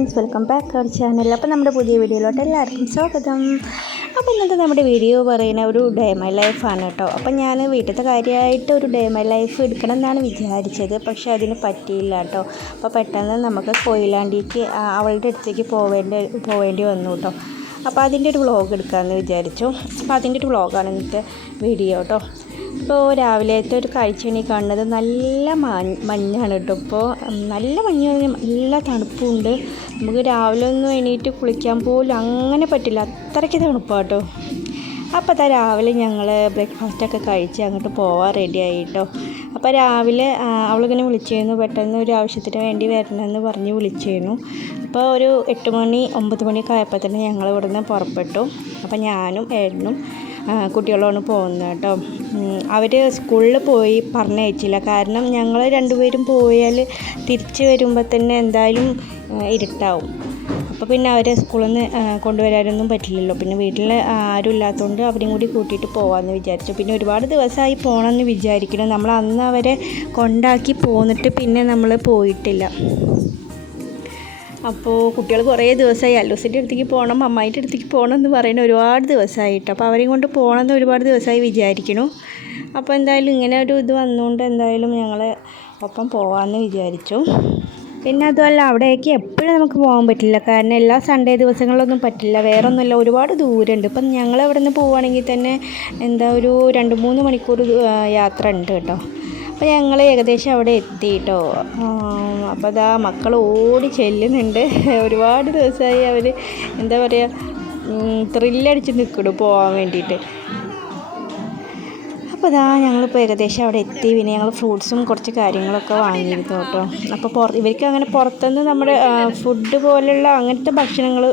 Friends welcome back our channel. അപ്പോൾ നമ്മുടെ പുതിയ വീഡിയോയിലോട്ട് എല്ലാവർക്കും സ്വാഗതം. അപ്പോൾ ഇന്നത്തെ നമ്മുടെ വീഡിയോ പറയുന്ന ഒരു ഡേ മൈ ലൈഫാണ് കേട്ടോ. അപ്പോൾ ഞാൻ വീട്ടിലത്തെ കാര്യമായിട്ട് ഒരു ഡേ മൈ ലൈഫ് എടുക്കണം എന്നാണ് വിചാരിച്ചത്. പക്ഷേ അതിന് പറ്റിയില്ല കേട്ടോ. അപ്പോൾ പെട്ടെന്ന് നമുക്ക് കൊയിലാണ്ടിക്ക് അവളുടെ അടുത്തേക്ക് പോവേണ്ട പോവേണ്ടി വന്നു കേട്ടോ. അപ്പോൾ അതിന്റെ ഒരു വ്ളോഗ് എടുക്കാമെന്ന് വിചാരിച്ചു. അപ്പോൾ അതിന്റെ ഒരു വ്ളോഗാണ് ഇന്നത്തെ വീഡിയോ കേട്ടോ. ഇപ്പോൾ രാവിലത്തെ ഒരു കാഴ്ചയാണ് കാണുന്നത് നല്ല മഞ്ഞാണ് കേട്ടോ. ഇപ്പോൾ നല്ല മഞ്ഞ് നല്ല തണുപ്പുണ്ട്. നമുക്ക് രാവിലെ ഒന്നും എണീറ്റ് കുളിക്കാൻ പോലും അങ്ങനെ പറ്റില്ല. അത്രയ്ക്ക് തണുപ്പാട്ടോ. കേട്ടോ അപ്പോൾ അതാ രാവിലെ ഞങ്ങൾ ബ്രേക്ക്ഫാസ്റ്റൊക്കെ കഴിച്ച് അങ്ങോട്ട് പോവാൻ റെഡി ആയിട്ടോ. അപ്പോൾ രാവിലെ അവളിങ്ങനെ വിളിച്ചിരുന്നു പെട്ടെന്ന് ഒരു ആവശ്യത്തിന് വേണ്ടി വരണമെന്ന് പറഞ്ഞ് വിളിച്ചിരുന്നു അപ്പോൾ ഒരു എട്ട് മണി ഒമ്പത് മണിയൊക്കെ ആയപ്പോൾ തന്നെ ഞങ്ങൾ ഇവിടുന്ന് പുറപ്പെട്ടു. അപ്പോൾ ഞാനും ഏട്ടനും കുട്ടികളാണ് പോകുന്നത് കേട്ടോ. അവർ സ്കൂളിൽ പോയി പറഞ്ഞയച്ചില്ല. കാരണം ഞങ്ങൾ രണ്ടുപേരും പോയാൽ തിരിച്ച് വരുമ്പോൾ തന്നെ എന്തായാലും ഇരുട്ടാവും. അപ്പോൾ പിന്നെ അവരെ സ്കൂളിൽ നിന്ന് കൊണ്ടുവരാനൊന്നും പറ്റില്ലല്ലോ. പിന്നെ വീട്ടിൽ ആരും ഇല്ലാത്തതുകൊണ്ട് അവരെയും കൂടി കൂട്ടിയിട്ട് പോകാമെന്ന് വിചാരിച്ചു. പിന്നെ ഒരുപാട് ദിവസമായി പോകണമെന്ന് വിചാരിക്കണം നമ്മൾ അന്ന് അവരെ കൊണ്ടാക്കി പോന്നിട്ട് പിന്നെ നമ്മൾ പോയിട്ടില്ല. അപ്പോൾ കുട്ടികൾ കുറേ ദിവസമായി അല്ലൂസിന്റെ അടുത്തേക്ക് പോകണം അമ്മായിന്റെ അടുത്തേക്ക് പോകണം എന്ന് പറയുന്ന ഒരുപാട് ദിവസമായിട്ട് അപ്പോൾ അവരെയും കൊണ്ട് പോകണമെന്ന് ഒരുപാട് ദിവസമായി വിചാരിക്കണു അപ്പോൾ എന്തായാലും ഇങ്ങനെ ഒരു ഇത് വന്നുകൊണ്ട് എന്തായാലും ഞങ്ങൾ ഒപ്പം പോകാമെന്ന് വിചാരിച്ചു. പിന്നെ അതുമല്ല അവിടേക്ക് എപ്പോഴും നമുക്ക് പോകാൻ പറ്റില്ല. കാരണം എല്ലാ സൺഡേ ദിവസങ്ങളിലൊന്നും പറ്റില്ല. വേറെ ഒന്നുമില്ല ഒരുപാട് ദൂരമുണ്ട്. ഇപ്പം ഞങ്ങൾ അവിടെ നിന്ന് പോവുകയാണെങ്കിൽ തന്നെ എന്താ ഒരു രണ്ട് മൂന്ന് മണിക്കൂർ യാത്ര ഉണ്ട് കേട്ടോ. അപ്പോൾ ഞങ്ങൾ ഏകദേശം അവിടെ എത്തി കേട്ടോ അപ്പോൾ അതാ മക്കൾ ഓടി ചെല്ലുന്നുണ്ട്. ഒരുപാട് ദിവസമായി അവർ എന്താ പറയുക ത്രില്ലടിച്ച് നിൽക്കണു പോകാൻ വേണ്ടിയിട്ട്. അപ്പോൾ ഇതാ ഞങ്ങളിപ്പോൾ ഏകദേശം അവിടെ എത്തി. പിന്നെ ഞങ്ങൾ ഫ്രൂട്ട്സും കുറച്ച് കാര്യങ്ങളൊക്കെ വാങ്ങിയിരുന്നു കേട്ടോ. അപ്പോൾ പുറ ഇവർക്ക് അങ്ങനെ പുറത്തുനിന്ന് നമ്മുടെ ഫുഡ് പോലുള്ള അങ്ങനത്തെ ഭക്ഷണങ്ങൾ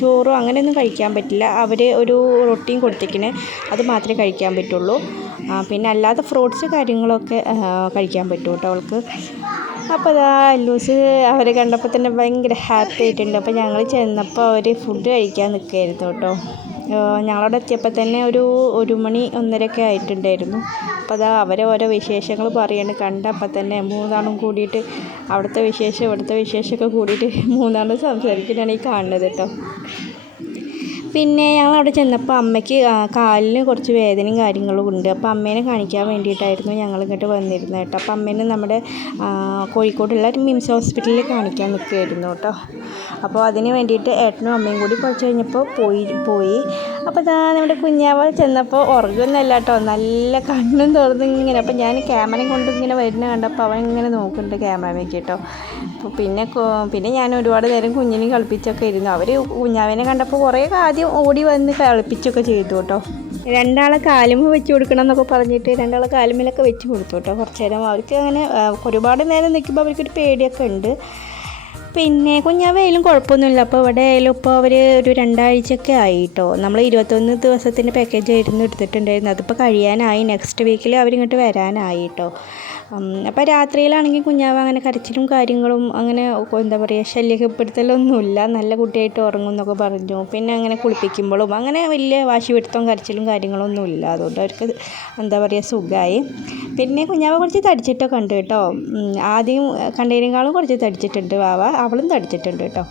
ചോറും അങ്ങനെയൊന്നും കഴിക്കാൻ പറ്റില്ല. അവർ ഒരു റൊട്ടിയും കൊടുത്തേക്കണേ. അത് മാത്രമേ കഴിക്കാൻ പറ്റുള്ളൂ. പിന്നെ അല്ലാതെ ഫ്രൂട്ട്സ് കാര്യങ്ങളൊക്കെ കഴിക്കാൻ പറ്റും കേട്ടോ അവൾക്ക്. അപ്പോൾ അതാ ലൂസ് അവരെ കണ്ടപ്പോൾ തന്നെ ഭയങ്കര ഹാപ്പി ആയിട്ടുണ്ട്. അപ്പോൾ ഞങ്ങൾ ചെന്നപ്പോൾ അവർ ഫുഡ് കഴിക്കാൻ നിൽക്കുകയായിരുന്നു കേട്ടോ. ഞങ്ങളവിടെ എത്തിയപ്പോൾ തന്നെ ഒരു ഒരു മണി ഒന്നരയൊക്കെ ആയിട്ടുണ്ടായിരുന്നു. അപ്പോൾ അതാ അവരെ ഓരോ വിശേഷങ്ങൾ പറയാണ് കണ്ടപ്പോൾ തന്നെ മൂന്നാളും കൂടിയിട്ട് അവിടുത്തെ വിശേഷം ഇവിടുത്തെ വിശേഷമൊക്കെ കൂടിയിട്ട് മൂന്നാളും സംസാരിക്കുന്നതാണ് ഈ കാണുന്നത് കേട്ടോ. പിന്നെ ഞങ്ങൾ അവിടെ ചെന്നപ്പോൾ അമ്മയ്ക്ക് കാലിന് കുറച്ച് വേദനയും കാര്യങ്ങളും ഉണ്ട്. അപ്പോൾ അമ്മേനെ കാണിക്കാൻ വേണ്ടിയിട്ടായിരുന്നു ഞങ്ങൾ ഇങ്ങോട്ട് വന്നിരുന്നത് കേട്ടോ. അപ്പോൾ അമ്മേനെ നമ്മുടെ കോഴിക്കോടുള്ള ഒരു മിംസ് ഹോസ്പിറ്റലിൽ കാണിക്കാൻ നിൽക്കുകയായിരുന്നു കേട്ടോ. അപ്പോൾ അതിന് വേണ്ടിയിട്ട് ഏട്ടനും അമ്മയും കൂടി കുറച്ച് കഴിഞ്ഞപ്പോൾ പോയി പോയി. അപ്പോൾ ഇതാ നമ്മുടെ കുഞ്ഞാവ ചെന്നപ്പോൾ ഉറങ്ങുന്നല്ല കേട്ടോ. നല്ല കണ്ണും തുറന്നിങ്ങനെ അപ്പോൾ ഞാൻ ക്യാമറ കൊണ്ട് ഇങ്ങനെ വരുന്ന കണ്ടപ്പോൾ അവൻ ഇങ്ങനെ നോക്കുന്നുണ്ട് ക്യാമറമേക്ക് കേട്ടോ. അപ്പോൾ പിന്നെ പിന്നെ ഞാൻ ഒരുപാട് നേരം കുഞ്ഞിനെ കളിപ്പിച്ചൊക്കെ ഇരുന്നു. അവർ കുഞ്ഞാവിനെ കണ്ടപ്പോൾ കുറേ ആദ്യം ഓടി വന്ന് കളിപ്പിച്ചൊക്കെ ചെയ്തു കേട്ടോ. രണ്ടാളെ കാലുമ വെച്ച് കൊടുക്കണം എന്നൊക്കെ പറഞ്ഞിട്ട് രണ്ടാളെ കാലുമേലൊക്കെ വെച്ച് കൊടുത്തു കേട്ടോ കുറച്ച് നേരം. അവർക്ക് അങ്ങനെ ഒരുപാട് നേരം നിൽക്കുമ്പോൾ അവർക്കൊരു പേടിയൊക്കെ ഉണ്ട്. പിന്നെ കുഞ്ഞാവയിലും കുഴപ്പമൊന്നുമില്ല. അപ്പോൾ ഇവിടെ ആയാലും ഇപ്പോൾ അവർ ഒരു രണ്ടാഴ്ചയൊക്കെ ആയി കേട്ടോ. നമ്മൾ ഇരുപത്തൊന്ന് ദിവസത്തിന്റെ പാക്കേജ് ആയിരുന്നു എടുത്തിട്ടുണ്ടായിരുന്നു അതിപ്പോൾ കഴിയാനായി. നെക്സ്റ്റ് വീക്കിൽ അവരിങ്ങോട്ട് വരാനായി കേട്ടോ. അപ്പോൾ രാത്രിയിലാണെങ്കിൽ കുഞ്ഞാവ് അങ്ങനെ കരച്ചിലും കാര്യങ്ങളും അങ്ങനെ എന്താ പറയുക ശല്യപ്പെടുത്തലൊന്നുമില്ല. നല്ല കുട്ടിയായിട്ട് ഉറങ്ങും എന്നൊക്കെ പറഞ്ഞു. പിന്നെ അങ്ങനെ കുളിപ്പിക്കുമ്പോഴും അങ്ങനെ വലിയ വാശി പിടുത്തവും കരച്ചിലും കാര്യങ്ങളൊന്നും ഇല്ല അതുകൊണ്ട് അവർക്ക് എന്താ പറയുക സുഖമായി പിന്നെ കുഞ്ഞാവ് കുറച്ച് തടിച്ചിട്ടൊക്കെ ഉണ്ട് കേട്ടോ. ആദ്യം കണ്ടതിനേക്കാളും കുറച്ച് തടിച്ചിട്ടുണ്ട് വാവ. അവളും തടിച്ചിട്ടുണ്ട് കേട്ടോ.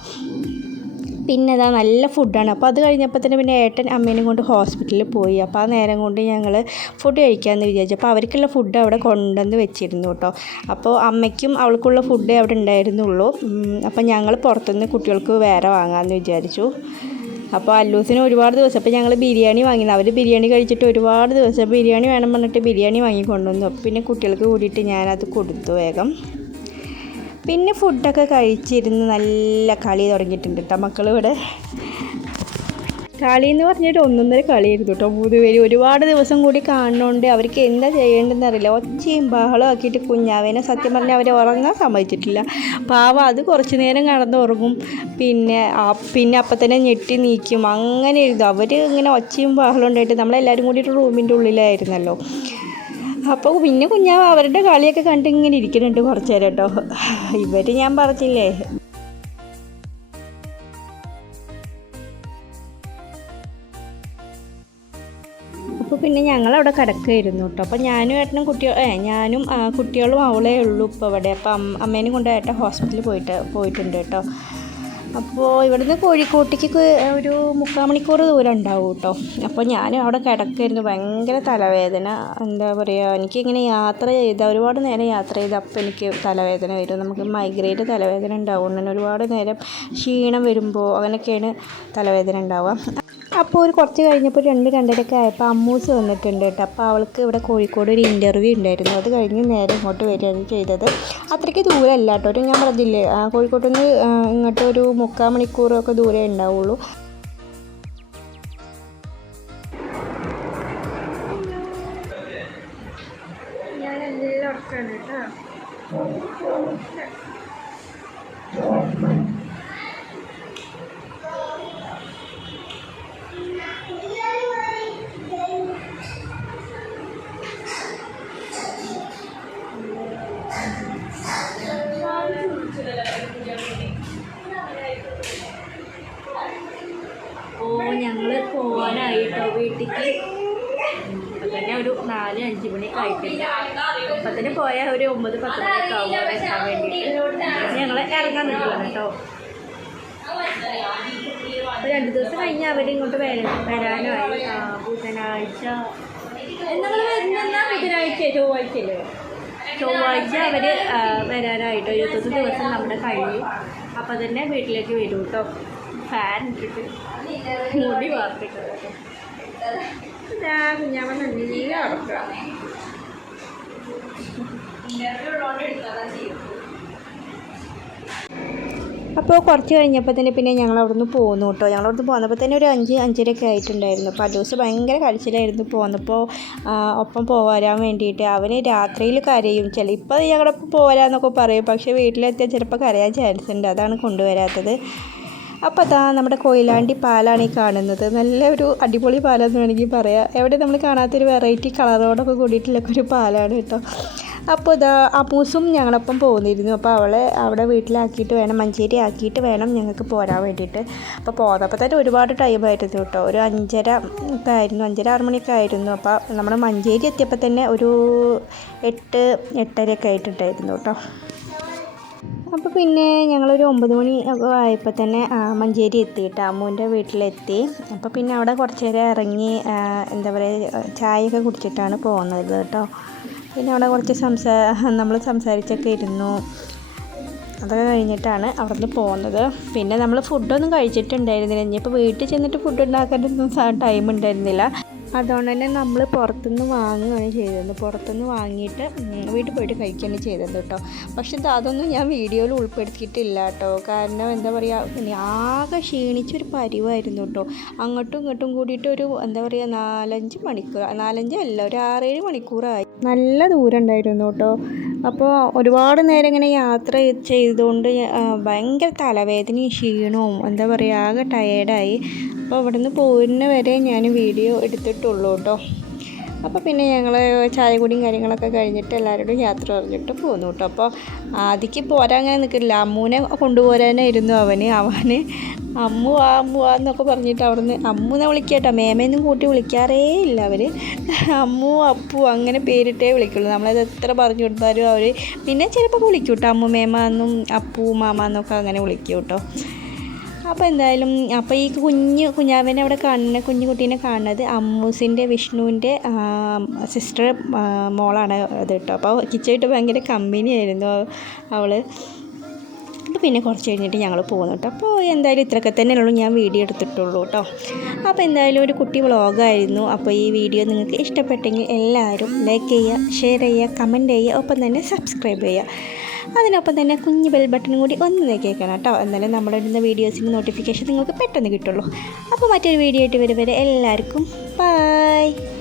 പിന്നെ അതാ നല്ല ഫുഡാണ് അപ്പോൾ അത് കഴിഞ്ഞപ്പോൾ തന്നെ പിന്നെ ഏട്ടൻ അമ്മേനെ കൊണ്ട് ഹോസ്പിറ്റലിൽ പോയി. അപ്പോൾ ആ നേരം കൊണ്ട് ഞങ്ങൾ ഫുഡ് കഴിക്കാമെന്ന് വിചാരിച്ചു. അപ്പോൾ അവർക്കുള്ള ഫുഡ് അവിടെ കൊണ്ടുവന്ന് വെച്ചിരുന്നു കേട്ടോ. അപ്പോൾ അമ്മയ്ക്കും അവൾക്കുള്ള ഫുഡ് അവിടെ ഉണ്ടായിരുന്നുള്ളൂ. അപ്പോൾ ഞങ്ങൾ പുറത്തുനിന്ന് കുട്ടികൾക്ക് വേറെ വാങ്ങാമെന്ന് വിചാരിച്ചു. അപ്പോൾ അല്ലൂസിന് ഒരുപാട് ദിവസം അപ്പോൾ ഞങ്ങൾ ബിരിയാണി വാങ്ങി അവർ ബിരിയാണി കഴിച്ചിട്ട് ഒരുപാട് ദിവസം. ബിരിയാണി വേണം പറഞ്ഞിട്ട് ബിരിയാണി വാങ്ങി കൊണ്ടുവന്നു പിന്നെ കുട്ടികൾക്ക് കൂടിയിട്ട് ഞാനത് കൊടുത്തു വേഗം. പിന്നെ ഫുഡൊക്കെ കഴിച്ചിരുന്ന് നല്ല കളി തുടങ്ങിയിട്ടുണ്ട് കേട്ടോ മക്കൾ ഇവിടെ കളി എന്ന് പറഞ്ഞിട്ട് ഒന്നൊന്നര കളിയായിരുന്നു കേട്ടോ പുതുവരി ഒരുപാട് ദിവസം കൂടി കാണുന്നതുകൊണ്ട് അവർക്ക് എന്താ ചെയ്യേണ്ടതെന്ന് അറിയില്ല. ഒച്ചയും ബഹളം ആക്കിയിട്ട് കുഞ്ഞാവേനെ സത്യം പറഞ്ഞാൽ അവരെ ഉറങ്ങാൻ സമ്മതിച്ചിട്ടില്ല. പാവ അത് കുറച്ച് നേരം കടന്ന് ഉറങ്ങും പിന്നെ പിന്നെ അപ്പം തന്നെ ഞെട്ടി നീക്കും. അങ്ങനെ ഇരുന്നു അവർ ഇങ്ങനെ ഒച്ചയും ബഹളം ഉണ്ടായിട്ട് നമ്മളെല്ലാവരും കൂടിയിട്ട് റൂമിന്റെ ഉള്ളിലായിരുന്നല്ലോ. അപ്പോൾ പിന്നെ കുഞ്ഞാ അവരുടെ കളിയൊക്കെ കണ്ട് ഇങ്ങനെ ഇരിക്കുന്നുണ്ട് കുറച്ച് നേരം കേട്ടോ. ഇവർ ഞാൻ പറഞ്ഞില്ലേ? അപ്പോൾ പിന്നെ ഞങ്ങളവിടെ കിടക്കുകയായിരുന്നു കേട്ടോ. അപ്പോൾ ഞാനും ഏട്ടനും കുട്ടികൾ ഏ ഞാനും കുട്ടികളും അവളേ ഉള്ളൂ ഇപ്പോൾ ഇവിടെ. അപ്പോൾ അമ്മേനെ കൊണ്ട് ഏട്ടൻ ഹോസ്പിറ്റലിൽ പോയിട്ട് പോയിട്ടുണ്ട് കേട്ടോ. അപ്പോൾ ഇവിടുന്ന് കോഴിക്കോട്ടേക്ക് ഒരു മുക്കാൽ മണിക്കൂർ ദൂരം ഉണ്ടാവും കേട്ടോ. അപ്പോൾ ഞാൻ അവിടെ കിടക്കായിരുന്നു. ഭയങ്കര തലവേദന. എന്താ പറയുക എനിക്കിങ്ങനെ യാത്ര ചെയ്ത ഒരുപാട് നേരം യാത്ര ചെയ്ത അപ്പം എനിക്ക് തലവേദന വരും. നമുക്ക് മൈഗ്രേറ്റ് തലവേദന ഉണ്ടാവും. ഒരുപാട് നേരം ക്ഷീണം വരുമ്പോൾ അങ്ങനെയൊക്കെയാണ് തലവേദന ഉണ്ടാവുക. അപ്പോൾ ഒരു കുറച്ച് കഴിഞ്ഞപ്പോൾ രണ്ട് രണ്ടരയൊക്കെ ആയപ്പോൾ അമ്മൂസ് വന്നിട്ടുണ്ട് കേട്ടോ. അപ്പോൾ അവൾക്ക് ഇവിടെ കോഴിക്കോട് ഒരു ഇന്റർവ്യൂ ഉണ്ടായിരുന്നു. അത് കഴിഞ്ഞ് നേരെ ഇങ്ങോട്ട് വരികയാണ് ചെയ്തത്. അത്രയ്ക്ക് ദൂരമല്ല കേട്ടോ. ഒരു ഞാൻ പറഞ്ഞില്ലേ കോഴിക്കോട്ടിൽ കോഴിക്കോട്ട് നിന്ന് ഇങ്ങോട്ട് ഒരു മുക്കാൽ മണിക്കൂറൊക്കെ ദൂരെ ഉണ്ടാവുള്ളൂ. ഞാൻ വീട്ടിലേക്ക് ഇപ്പം തന്നെ ഒരു നാല് അഞ്ച് മണിയൊക്കെ ആയിട്ടുണ്ട് അപ്പം തന്നെ പോയാൽ ഒരു ഒമ്പത് പത്ത് മണിയൊക്കെ ആവും അവിടെ എത്താൻ വേണ്ടിയിട്ട് ഞങ്ങൾ ഇറങ്ങാൻ നിൽക്കുകയാണ് കേട്ടോ. അപ്പോൾ രണ്ട് ദിവസം കഴിഞ്ഞ് അവർ ഇങ്ങോട്ട് വരാനായി. ബുധനാഴ്ച. നിങ്ങൾ വരുന്ന ബുധനാഴ്ച ചൊവ്വാഴ്ചയല്ലേ? ചൊവ്വാഴ്ച അവർ വരാനായിട്ടോ ഇരുപത്തൊന്ന് ദിവസം നമ്മുടെ കഴിയും അപ്പോൾ തന്നെ വീട്ടിലേക്ക് വരും കേട്ടോ. ഫാൻ ഇട്ടിട്ട്. മുടി വാർത്തിട്ട്. കുഞ്ഞാമ്മ നല്ല കിടക്കുക അപ്പോൾ കുറച്ച് കഴിഞ്ഞപ്പോൾ തന്നെ പിന്നെ ഞങ്ങൾ അവിടുന്ന് പോന്നു കേട്ടോ. ഞങ്ങൾ അവിടുന്ന് പോന്നപ്പോൾ തന്നെ ഒരു അഞ്ച് അഞ്ചരയൊക്കെ ആയിട്ടുണ്ടായിരുന്നു. അപ്പോൾ അഡൂസ് ഭയങ്കര കരച്ചിലായിരുന്നു പോന്നപ്പോൾ. ഒപ്പം പോരാൻ വേണ്ടിയിട്ട് അവന് രാത്രിയിൽ കരയും. ചില ഇപ്പോൾ ഞങ്ങളൊപ്പം പോരാന്നൊക്കെ പറയും. പക്ഷേ വീട്ടിലെത്തിയാൽ ചിലപ്പോൾ കരയാൻ ചാൻസ് ഉണ്ട്. അതാണ് കൊണ്ടുവരാത്തത്. അപ്പോൾ അതാ നമ്മുടെ കൊയിലാണ്ടി പാലാണ് ഈ കാണുന്നത്. നല്ല ഒരു അടിപൊളി പാലെന്ന് വേണമെങ്കിൽ പറയാം. എവിടെ നമ്മൾ കാണാത്തൊരു വെറൈറ്റി കളറോടൊക്കെ കൂടിയിട്ടുള്ള ഒരു പാലാണ് കേട്ടോ. അപ്പോൾ ഇതാ അപ്പൂസും ഞങ്ങളൊപ്പം പോകുന്നിരുന്നു അപ്പോൾ അവളെ അവിടെ വീട്ടിലാക്കിയിട്ട് വേണം മഞ്ചേരി ആക്കിയിട്ട് വേണം ഞങ്ങൾക്ക് പോരാൻ വേണ്ടിയിട്ട്. അപ്പോൾ പോന്നപ്പോൾ തന്നെ ഒരുപാട് ടൈം ആയിരുന്നു കേട്ടോ. ഒരു അഞ്ചര ഒക്കെ ആയിരുന്നു അഞ്ചര ആറ് മണിയൊക്കെ ആയിരുന്നു. അപ്പോൾ നമ്മൾ മഞ്ചേരി എത്തിയപ്പോൾ തന്നെ ഒരു എട്ട് എട്ടരയൊക്കെ ആയിട്ടുണ്ടായിരുന്നു കേട്ടോ. അപ്പോൾ പിന്നെ ഞങ്ങളൊരു ഒമ്പത് മണി ഒക്കെ ആയപ്പോൾ തന്നെ മഞ്ചേരി എത്തി കേട്ടോ. അമ്മുവിന്റെ വീട്ടിലെത്തി. അപ്പോൾ പിന്നെ അവിടെ കുറച്ച് നേരം ഇറങ്ങി എന്താ പറയുക ചായയൊക്കെ കുടിച്ചിട്ടാണ് പോകുന്നത് കേട്ടോ. പിന്നെ അവിടെ കുറച്ച് സംസാ നമ്മൾ സംസാരിച്ചൊക്കെ ഇരുന്നു. അതൊക്കെ കഴിഞ്ഞിട്ടാണ് അവിടെ നിന്ന് പോകുന്നത്. പിന്നെ നമ്മൾ ഫുഡൊന്നും കഴിച്ചിട്ടുണ്ടായിരുന്നില്ല. ഇനിയിപ്പോൾ വീട്ടിൽ ചെന്നിട്ട് ഫുഡ് ഉണ്ടാക്കാനൊന്നും ടൈം ഉണ്ടായിരുന്നില്ല. അതുകൊണ്ട് തന്നെ നമ്മൾ പുറത്തുനിന്ന് വാങ്ങുകയാണ് ചെയ്തത്. പുറത്തുനിന്ന് വാങ്ങിയിട്ട് വീട്ടിൽ പോയിട്ട് കഴിക്കുകയാണ് ചെയ്തത് കേട്ടോ. പക്ഷെ അതൊന്നും ഞാൻ വീഡിയോയിൽ ഉൾപ്പെടുത്തിയിട്ടില്ല കേട്ടോ. കാരണം എന്താ പറയുക ആകെ ക്ഷീണിച്ചൊരു പരിവായിരുന്നു കേട്ടോ. അങ്ങോട്ടും ഇങ്ങോട്ടും കൂടിയിട്ട് ഒരു എന്താ പറയുക നാലഞ്ച് മണിക്കൂർ നാലഞ്ച് അല്ല ഒരു ആറേഴ് മണിക്കൂറായി. നല്ല ദൂരം ഉണ്ടായിരുന്നു കേട്ടോ. അപ്പോൾ ഒരുപാട് നേരം ഇങ്ങനെ യാത്ര ചെയ്തുകൊണ്ട് ഭയങ്കര തലവേദനയും ക്ഷീണവും എന്താ പറയുക ആകെ ടയേർഡായി അപ്പോൾ അവിടെ നിന്ന് പോരുന്ന വരെ ഞാൻ വീഡിയോ എടുത്തിട്ടുള്ളൂ കേട്ടോ. അപ്പോൾ പിന്നെ ഞങ്ങൾ ചായ കുടിയും കാര്യങ്ങളൊക്കെ കഴിഞ്ഞിട്ട് എല്ലാവരോടും യാത്ര പറഞ്ഞിട്ട് പോന്നു കേട്ടോ. അപ്പോൾ ആദിക്ക് പോരാൻ അങ്ങനെ നിൽക്കില്ല. അമ്മൂനെ കൊണ്ടുപോരാനായിരുന്നു അവന്. അവന് അമ്മു ആ അമ്മു ആ എന്നൊക്കെ പറഞ്ഞിട്ട് അവിടുന്ന് അമ്മുനെ വിളിക്കട്ടോ മേമയൊന്നും കൂട്ടി വിളിക്കാറേ ഇല്ല അവർ അമ്മു അപ്പു അങ്ങനെ പേരിട്ടേ വിളിക്കുള്ളൂ. നമ്മളത് എത്ര പറഞ്ഞു കൊടുത്താലും അവർ പിന്നെ ചിലപ്പോൾ വിളിക്കും കേട്ടോ. അമ്മു മേമ എന്നും അപ്പു മാമ എന്നൊക്കെ അങ്ങനെ വിളിക്കും കേട്ടോ. അപ്പോൾ എന്തായാലും അപ്പോൾ ഈ കുഞ്ഞ് കുഞ്ഞാവിനെ അവിടെ കാണുന്ന കുഞ്ഞു കുട്ടീനെ കാണുന്നത് അമ്മൂസിന്റെ വിഷ്ണുവിന്റെ സിസ്റ്റർ മോളാണ് അത് കേട്ടോ. അപ്പോൾ കിച്ചായിട്ട് ഭയങ്കര കമ്പനിയായിരുന്നു അവൾ പിന്നെ കുറച്ച് കഴിഞ്ഞിട്ട് ഞങ്ങൾ പോകുന്നു കേട്ടോ. അപ്പോൾ എന്തായാലും ഇത്രയൊക്കെ തന്നെയുള്ളൂ ഞാൻ വീഡിയോ എടുത്തിട്ടുള്ളൂ കേട്ടോ. അപ്പോൾ എന്തായാലും ഒരു കുട്ടി വ്ളോഗായിരുന്നു. അപ്പോൾ ഈ വീഡിയോ നിങ്ങൾക്ക് ഇഷ്ടപ്പെട്ടെങ്കിൽ എല്ലാവരും ലൈക്ക് ചെയ്യുക ഷെയർ ചെയ്യുക കമന്റ് ചെയ്യുക ഒപ്പം തന്നെ സബ്സ്ക്രൈബ് ചെയ്യുക. അതിനൊപ്പം തന്നെ കുഞ്ഞ് ബെൽ ബട്ടൺ കൂടി ഒന്ന് നോക്കിയേക്കണം കേട്ടോ. എന്നാലും നമ്മളിടുന്ന വീഡിയോസിന്റെ നോട്ടിഫിക്കേഷൻ നിങ്ങൾക്ക് പെട്ടെന്ന് കിട്ടുള്ളൂ. അപ്പോൾ മറ്റൊരു വീഡിയോ ആയിട്ട് വരും വരെ എല്ലാവർക്കും ബൈ